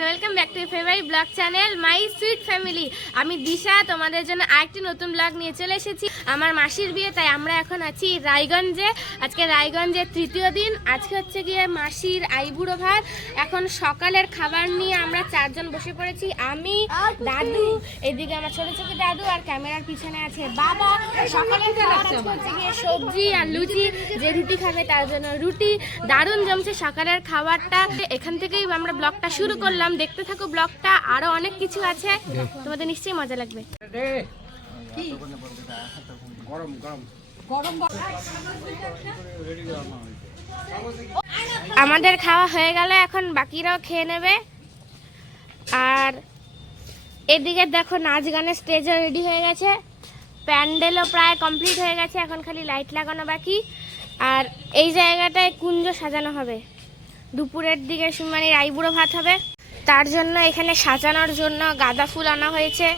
And welcome back to favourite blog channel my sweet family আমি দিশা, তোমাদের জন্য আরেকটি নতুন ব্লগ নিয়ে চলে এসেছি। আমার মাসির বিয়ে, তাই আমরা এখন আছি রায়গঞ্জে। আজকে রায়গঞ্জের তৃতীয় দিন। আজকে হচ্ছে গিয়ে মাসির আইবুড়ো ভাত। এখন সকালের খাবার নিয়ে আমরা চারজন বসে পড়েছি। আমি, দাদু, এদিকে আমার ছোট ছোট দাদু আর ক্যামেরার পিছনে আছে বাবা। সকালের সবজি আর লুচি। যে রুটি খাবে তার জন্য রুটি। দারুণ জমছে সকালের খাবারটা। এখান থেকেই আমরা ব্লগটা শুরু করলাম। দেখতে থাকো ব্লগটা আরও অনেক কিছু আছে। তোমাদের নিশ্চয়ই মজা লাগবে। আমাদের খাওয়া হয়ে গেল এখন বাকিরাও খেয়ে নেবে। আর এদিকে দেখো নাচ গানের স্টেজও রেডি হয়ে গেছে। প্যান্ডেলও প্রায় কমপ্লিট হয়ে গেছে এখন খালি লাইট লাগানো বাকি। আর এই জায়গাটায় কুঞ্জ সাজানো হবে। দুপুরের দিকে সুমানির আইবুড়ো ভাত হবে। তার জন্য এখানে সাজানোর জন্য গাঁদা ফুল আনা হয়েছে।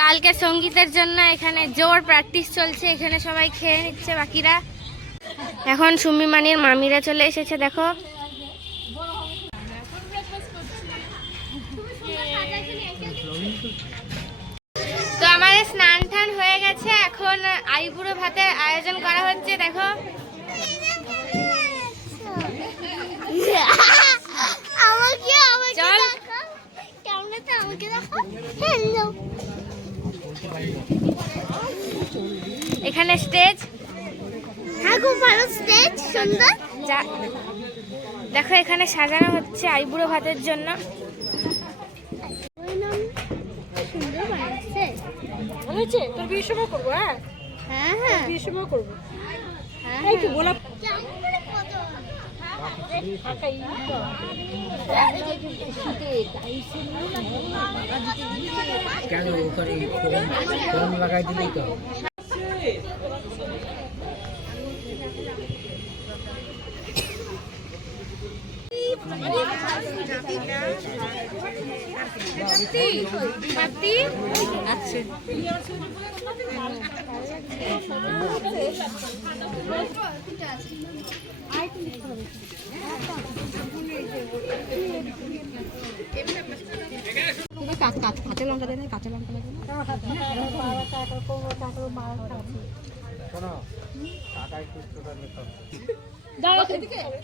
কালকে সঙ্গীতের জন্য এখানে জোর প্র্যাকটিস চলছে, এখানে সবাই খেয়ে নিচ্ছে বাকিরা। এখন সুমি মানির মামিরা চলে এসেছে, দেখো। তো আমাদের স্নান টান হয়ে গেছে, এখন আইবুড়ো ভাতের আয়োজন করা হচ্ছে, দেখো। আমাকে আমাকে চল। দেখো। ক্যামেরাতে আমাকে দেখো? হ্যালো এখানে স্টেজ হ্যাঁ খুব ভালো স্টেজ সুন্দর। দেখো এখানে সাজানো হচ্ছে আইবুড়ো ভাতের জন্য। তোর সময় করব হ্যাঁ? হ্যাঁ হ্যাঁ। সময় করব। হ্যাঁ গোলাপ করে কত কেন ওখানে ফোন লাগাই দিলেই তো কাঁচা লঙ্কা দেয় কাঁচা লঙ্কা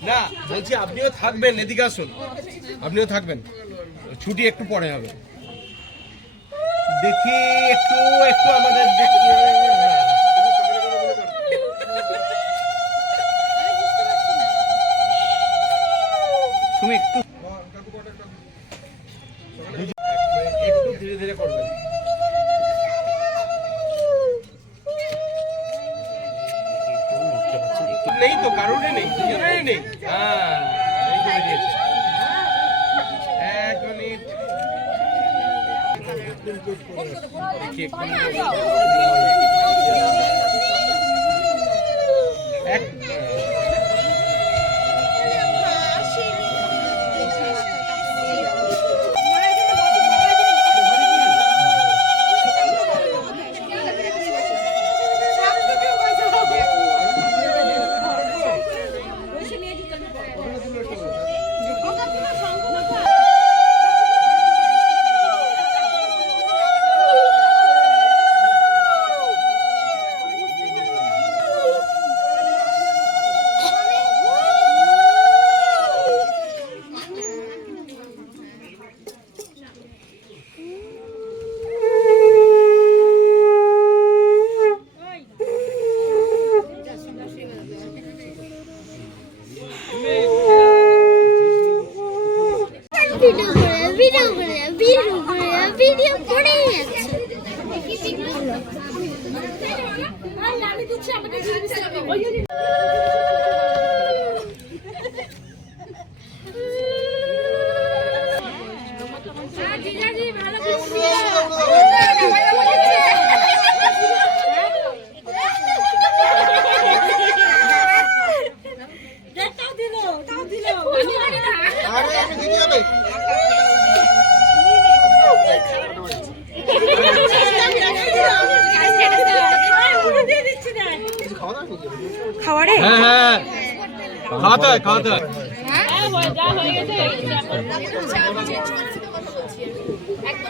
না, বলছি আপনিও থাকবেন, এদিকে আসুন। আপনিও থাকবেন। ছুটি একটু পরে হবে। দেখি, একটু একটু আমাদের নেই তো কারণে নেই দুজনেরই নেই। হ্যাঁ এক মিনিট। এক Well, you didn't খাওয়াতে হয় খাওয়াতে হয়।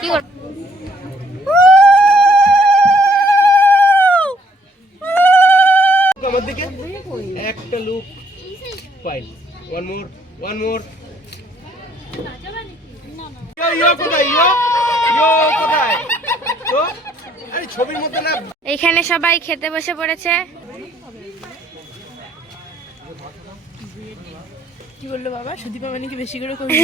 কি আমার দিকে? একটা look fine one more one more yo yo কোথায় ইয়ো? ইয়ো কোথায়? তো? আরে ছবির মধ্যে না এখানে সবাই খেতে বসে পড়েছে। বলল বাবা সুদীপা মানে কি বেশি করে করবি?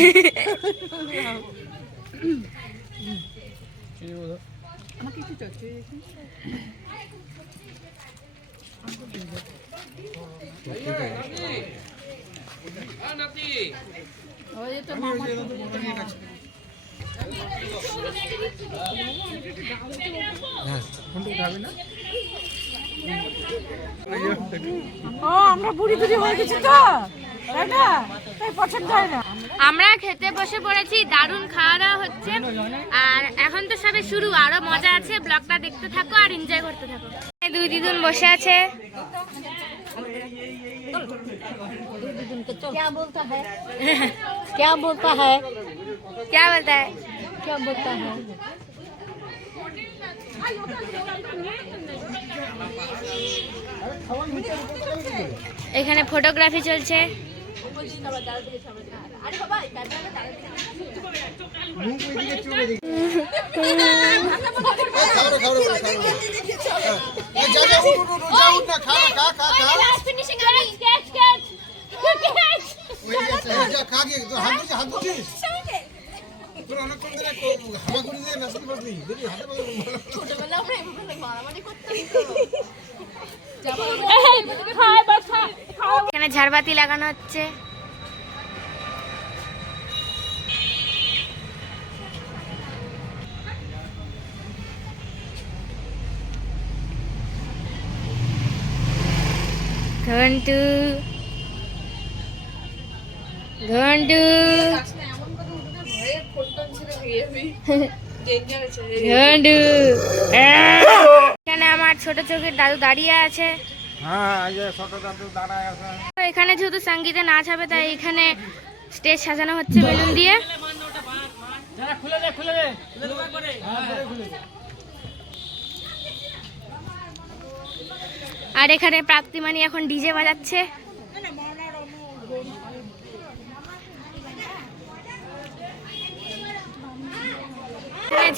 ও আমরা বুড়ি বুড়ি হয়ে গেছি তো। তাই না তাই পছন্দ হয় না আমরা খেতে বসে পড়েছি দারুণ খাওয়া দাওয়া হচ্ছে আর এখন তো সবে শুরু আরো মজা আছে ব্লগটা দেখতে থাকো আর এনজয় করতে থাকো এই দুই দিদুন বসে আছে क्या बोलता है क्या बोलता है क्या बोलता है क्या बोलता है এখানে ফটোগ্রাফি চলছে এখানে ঝাড়বাতি লাগানো হচ্ছে। ঘন্টু ঘন্টু ঘন্টু এখানে আমার ছোট চোখের দাদু দাঁড়িয়ে আছে। তো এখানে যেহেতু সঙ্গীতে নাচ হবে তাই এখানে স্টেজ সাজানো হচ্ছে বেলুন দিয়ে। আর এখানে প্রাপ্তিমানি এখন ডিজে বাজাচ্ছে।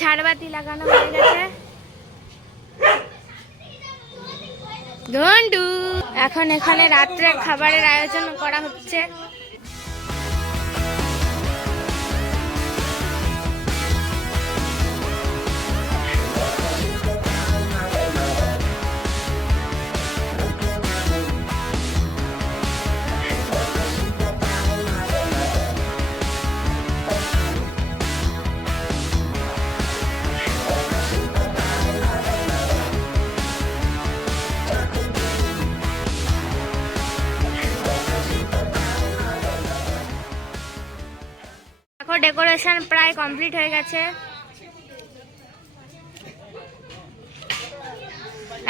ঝাড়বাতি লাগানো হয়ে গেছে। এখন এখানে রাত্রে খাবারের আয়োজন করা হচ্ছে। ডেকোরেশন প্রায় কমপ্লিট হয়ে গেছে।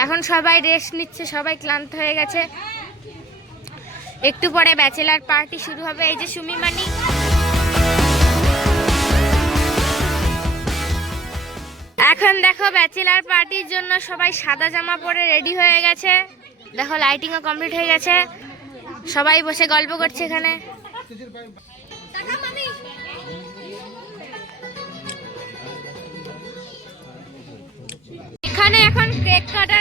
এখন সবাই রেস্ট নিচ্ছে, সবাই ক্লান্ত হয়ে গেছে। একটু পরে ব্যাচেলার পার্টি শুরু হবে, এই যে সুমি মানি। এখন দেখো ব্যাচেলার পার্টির জন্য সবাই সাদা জামা পরে রেডি হয়ে গেছে। দেখো লাইটিংও কমপ্লিট হয়ে গেছে। সবাই বসে গল্প করছে এখানে। এখানে এখন কেক আয়োজন